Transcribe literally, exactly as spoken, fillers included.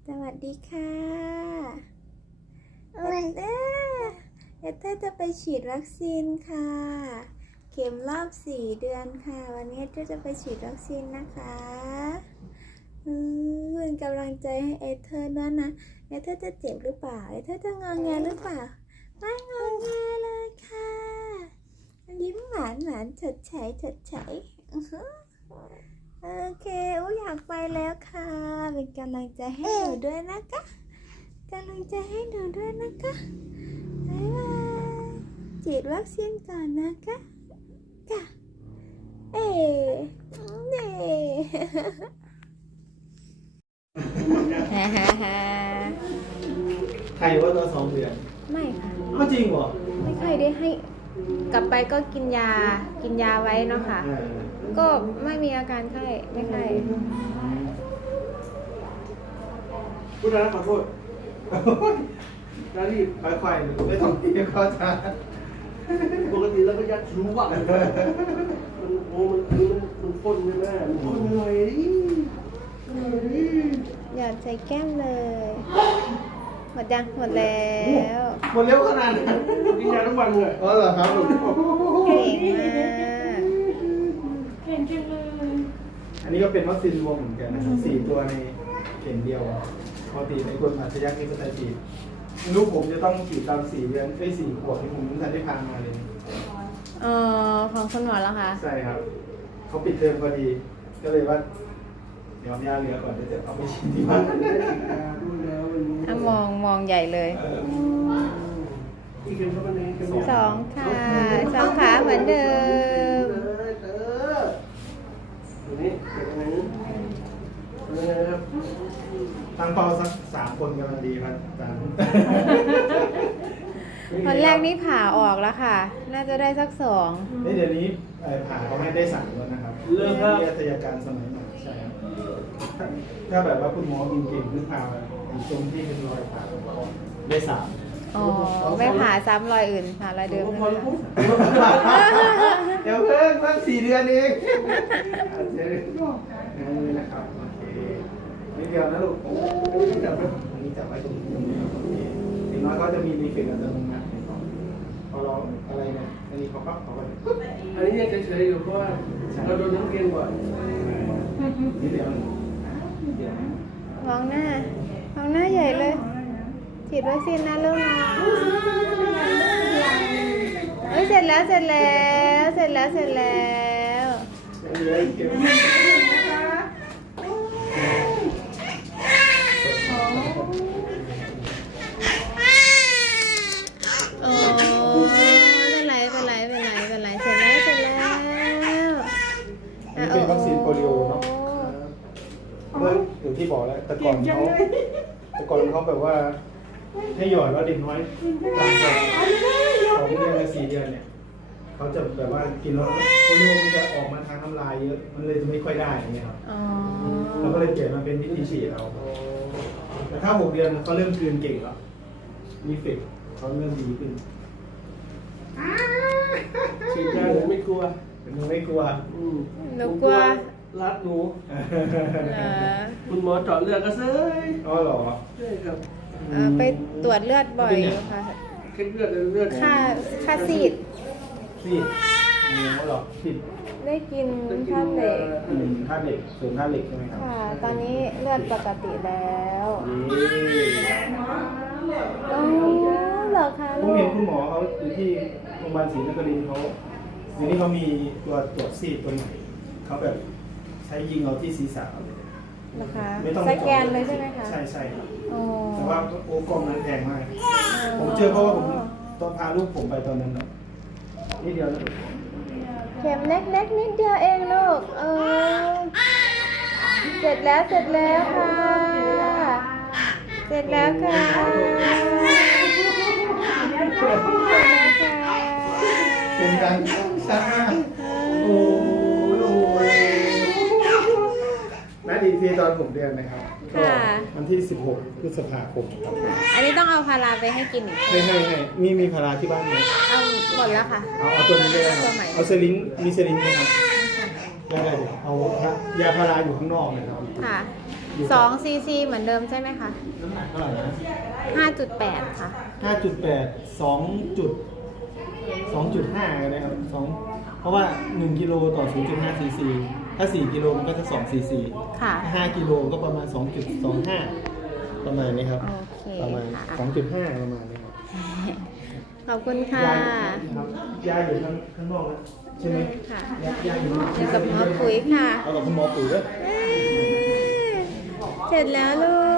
วัสดีค่ะเอเต้เอเต้จะไปฉีดวัคซีนค่ะเข็มรอบสี่เดือนค่ะวันนี้เอเต้จะไปฉีดวัคซีนนะคะอืมเป็นกำลังใจให้เอเธอด้วยนะเอเธอจะเจ็บหรือเปล่าเอเธอจะงอแงหรือเปล่าไม่งอแงเลยค่ะยิ้มหวานหวานเฉดเฉยเฉดเฉยโอเคอู้อยากไปแล้วค่ะเป็นกำลังใจให้หนูด้วยนะคะกำลังใจให้หนูด้วยนะคะบ๊ายบายฉีดวัคซีนก่อนนะคะค่ะเอ๋เน่ฮ่าฮ่าฮ่าใครว่าตัวสองเดือนไม่ค่ะก็จริงเหรอไม่ค่อยได้ให้กลับไปก็กินยากินยาไว้เนาะค่ะเออก็ไม่มีอาการไข้ไม่ไข้พูดนะขอโทษแล้วรีบค่อยๆไม่ต้องตีเขาช้าปกติแล้วก็ยัดรู้ว่ามันโอ้มันคือมันมันพ่นใช่ไหมมันพ่นหน่อยดิอย่าใส่แก้มเลยหมดยังหมดแล้วหมดเร็วขนาดนั้นกินยาทุกวันเลยอ๋อเหรอครับเก่งมากเก่งจังเลยอันนี้ก็เป็นวัคซีนรวมเหมือนกันนะครับสี่ตัวในเข็มเดียวปกติในคนอาชญากรรมก็จะฉีดลูกผมจะต้องฉีดตามสี่เดือนไอ้สี่ขวบที่ผมไม่ทันได้พามาเลยเออของคุณหมอแล้วคะใช่ครับเขาปิดเทอมพอดี ก็เลยว่าเดี๋ยวยาเหลือก่อนจะเอาไปฉีดที่บ้านอ่ะมองมองใหญ่เลยเอออีกเข็มเท่านั้นเองสองค่ะสองขาเหมือนเดิมเออเออตัวนี้เข็มนี้เป็นไงครับตั้งเป้าสักสามคนกำลังดีครับอาจารย์ตอนแรกนี่ผ่าออกแล้วค่ะ น่าจะได้สักสองนี่เดี๋ยวนี้เอ่อผ่าเขาให้ได้สามคนนะครับเลิกครับวิทยาการสมัยใหม่ใช่ครับถ้าถ้าแบบว่าคุณหมอมีเก่งขึ้นผ่าตรงที่เป็นรอยผ่าได้สามอ๋อไม่ผ่าซ้ำรอยอื่นผ่ารอยเดิมพนะอคะแล้วปุ๊บเดี๋ยวเพิ่งเพิ่งสี่เดือนเองเดี๋ยวนี่นะครับโอเคนิดเดียวนะลูกโอ้ยจับไปอันนี้จับไว้ตรงนี้โอเคอย่างน้อยเขาจะมีรีเฟกอัตโนมัติพอเราอะไรเนี่ยอันนี้เขาปั๊บเขาก็อันนี้ยังเฉยๆอยู่เพราะว่าเราโดนน้ำเกลือบ่อยนิดเดียวนิดเดียวมองหน้า มองหน้าใหญ่เลย ฉีดวัคซีนนะลูกนะเอ้ยเสร็จแล้วเสร็จแล้วเสร็จแล้วเสร็จแล้วเหลืออีกเดียวโอ้เป็นไรเป็นไรเป็นไรเป็นไรเสร็จแล้วเสร็จแล้วนี่เป็นวัคซีนโปลิโอเนาะเมื่ออยู่ที่บอกแล้วแต่ก่อนเขาแต่ก่อนเขาแบบว่าให้หยอดแล้วเด็กน้อยตามตัวสองเดือนกับสี่เดือนเนี่ยเขาจะแบบว่ากินแล้วโปลิโอมันจะออกมาทางน้ำลายเยอะมันเลยจะไม่ค่อยได้อย่างเงี้ยครับอ๋อเราก็เลยเปลี่ยนมาเป็นวิธีฉีดเอาแต่ถ้าหกเดือนเขาเริ่มกลืนเก่งแล้วมีเฟกเขาเริ่มดีขึ้นฉีดยาหนูไม่กลัวเป็นมึงไม่กลัวอืมหนูกลัวรัดหนูเหรอคุณหมอเจาะเลือดก็เซ้ยอ๋อเหรอใช่ครับเอ่อไปตรวจเลือดบ่อยอยู่ค่ะเค็ดเลือดเลือดค่าค่าซีดซีดเหนียวเหรอซีดได้กินท่าเหล็กอืมท่าเหล็กส่วนท่าเหล็กใช่ไหมครับค่ะ ตอนนี้เลือดปกติแล้วนี่โอ้เหรอคะผมลูเห็นกคุณหมอเขาอยู่ที่โรงพยาบาลศรีนครินทร์เขาเดี๋ยวนี้เขามีตัวตรวจซีดตัวใหม่เขาแบบใช้ยิงเอาที่ศีรษะเอาเลยเหรอคะไม่ต้องสแกนเลยใช่ไหมคะใช่ใช่ครับโอ้แต่ว่าโอ้กล้องนั้นแพงมาก ผมเจอเพราะว่าผมตอนพาลูกผมไปตอนนั้นเนาะนี่เดียวนะเข็มเล็กๆนิดเดียวเองลูก เออ เสร็จแล้วเสร็จแล้วค่ะ เสร็จแล้วค่ะเป็นการช้าโอ้ยนัดอีกทีตอนผมเดือนนะครับก็วันที่สิบหกพฤษภาคมครับอันนี้ต้องเอาพาราไปให้กินอีกให้ให้ให้มีมีพาราที่บ้านไหมเอาหมดแล้วค่ะเอาเอาตัวนี้ได้ไหมคตัรัวบใหม่เอาเซริงมีเซริงไหมครับได้ได้เดี๋ยวเอายาพาราอยู่ข้างนอกนะครับค่ะอยู่สองซีซีเหมือนเดิมใช่ไหมคะน้ำหนักเท่าไหร่นะห้าจุดแปดค่ะห้าจุดแปด สองจุดสองจุดห้ากันนะครับสองเพราะว่าหนึ่งกิโลต่อ ศูนย์จุดห้า ซีซี ถ้าสี่กิโลมันก็จะสองซีซีค่ะถ้าห้ากิโลก็ประมาณ สองจุดสองห้า ประมาณนี้ครับโอเคประมาณค่ะสองจุดห้า ประมาณนี้ครับขอบคุณค่ะยายครับยายอยู่ข้างข้างนอกนะใช่ไหมค่ะยายยายอยู่อยู่กับหมอปุ๋ยค่ะเอากับคุณหมอปุ๋ยด้วยเอ้ยเสร็จแล้วลู